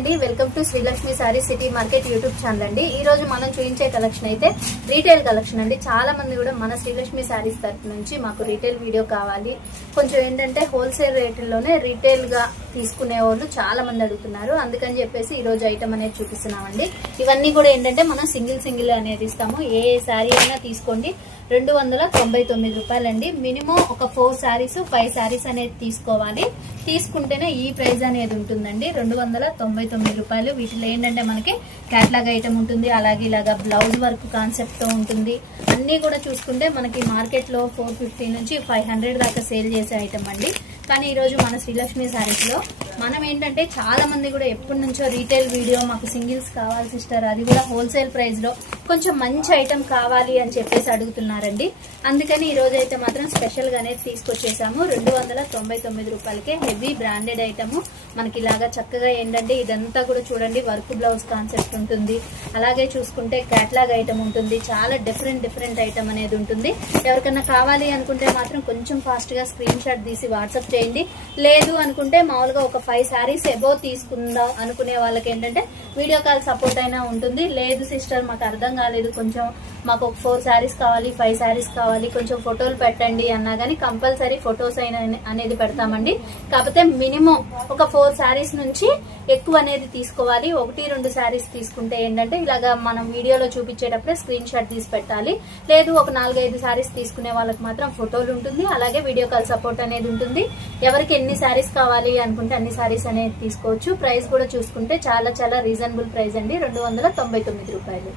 అండి, welcome to Srilakshmi sorry city market YouTube channel అండి. ఈ రోజు మనం చూపించే కలెక్షన్ అయితే రీటైల్ కలెక్షన్ అండి. చాలా మంది కూడా మన శ్రీలక్ష్మి సారీస్ తరఫు నుంచి మాకు రీటైల్ వీడియో కావాలి, కొంచెం ఏంటంటే హోల్సేల్ రేట్లోనే రీటైల్ గా తీసుకునే వాళ్ళు చాలా మంది అడుగుతున్నారు. అందుకని చెప్పేసి ఈ రోజు ఐటమ్ అనేది చూపిస్తున్నామండి. ఇవన్నీ కూడా ఏంటంటే మనం సింగిల్ అనేది ఇస్తాము. ఏ శారీ అయినా తీసుకోండి, 299 రూపాయలండి. మినిమం ఒక 4 శారీస్ 5 శారీస్ అనేది తీసుకోవాలి. తీసుకుంటేనే ఈ ప్రైస్ అనేది ఉంటుందండి, 299 రూపాయలు. వీటిలో ఏంటంటే మనకి క్యాట్లాగ్ ఐటమ్ ఉంటుంది, అలాగే ఇలాగా బ్లౌజ్ వర్క్ కాన్సెప్ట్ తో ఉంటుంది. అన్ని కూడా చూసుకుంటే మనకి మార్కెట్ లో 450 నుంచి 500 దాకా సేల్ చేసే ఐటమ్ అండి. కానీ ఈ రోజు మన శ్రీలక్ష్మి సారీస్ లో మనం ఏంటంటే చాలా మంది కూడా ఎప్పటి నుంచో రీటైల్ వీడియో మాకు సింగిల్స్ కావాలి సిస్టర్, అది కూడా హోల్సేల్ ప్రైస్ లో కొంచెం మంచి ఐటమ్ కావాలి అని చెప్పేసి అడుగుతున్నారండి. అందుకని ఈ రోజు అయితే మాత్రం స్పెషల్ గానే తీసుకొచ్చేసాము. 299 రూపాయలకే హెవీ బ్రాండెడ్ ఐటమ్. మనకి ఇలాగా చక్కగా ఏంటంటే ఇదంతా కూడా చూడండి వర్క్ బ్లౌజ్ కాన్సెప్ట్ ఉంటుంది, అలాగే చూసుకుంటే క్యాట్లాగ్ ఐటమ్ ఉంటుంది. చాలా డిఫరెంట్ ఐటమ్ అనేది ఉంటుంది. ఎవరికైనా కావాలి అనుకుంటే మాత్రం కొంచెం ఫాస్ట్ గా స్క్రీన్ షాట్ తీసి వాట్సాప్ చేయండి. లేదు అనుకుంటే మామూలుగా ఒక 5 శారీస్ ఎబో తీసుకుందాం అనుకునే వాళ్ళకి ఏంటంటే వీడియో కాల్ సపోర్ట్ అయినా ఉంటుంది. లేదు సిస్టర్ మాకు అర్థం కాలేదు, కొంచెం మాకు ఒక 4 శారీస్ కావాలి, 5 శారీస్ కావాలి, కొంచెం ఫోటోలు పెట్టండి అన్నా కానీ కంపల్సరీ ఫొటోస్ అయినా అనేది పెడతామండి. కాకపోతే మినిమం ఒక 4 శారీస్ నుంచి ఎక్కువ అనేది తీసుకోవాలి. 1-2 శారీస్ తీసుకుంటే ఏంటంటే ఇలాగా మనం వీడియోలో చూపించేటప్పుడే స్క్రీన్ షాట్ తీసి పెట్టాలి. లేదు ఒక 4-5 శారీస్ తీసుకునే వాళ్ళకి మాత్రం ఫోటోలు ఉంటుంది, అలాగే వీడియో కాల్ సపోర్ట్ అనేది ఉంటుంది. ఎవరికి ఎన్ని శారీస్ కావాలి అనుకుంటే అన్ని శారీస్ అనేది తీసుకోవచ్చు. ప్రైస్ కూడా చూసుకుంటే చాలా రీజనబుల్ ప్రైస్ అండి, 299 రూపాయలు.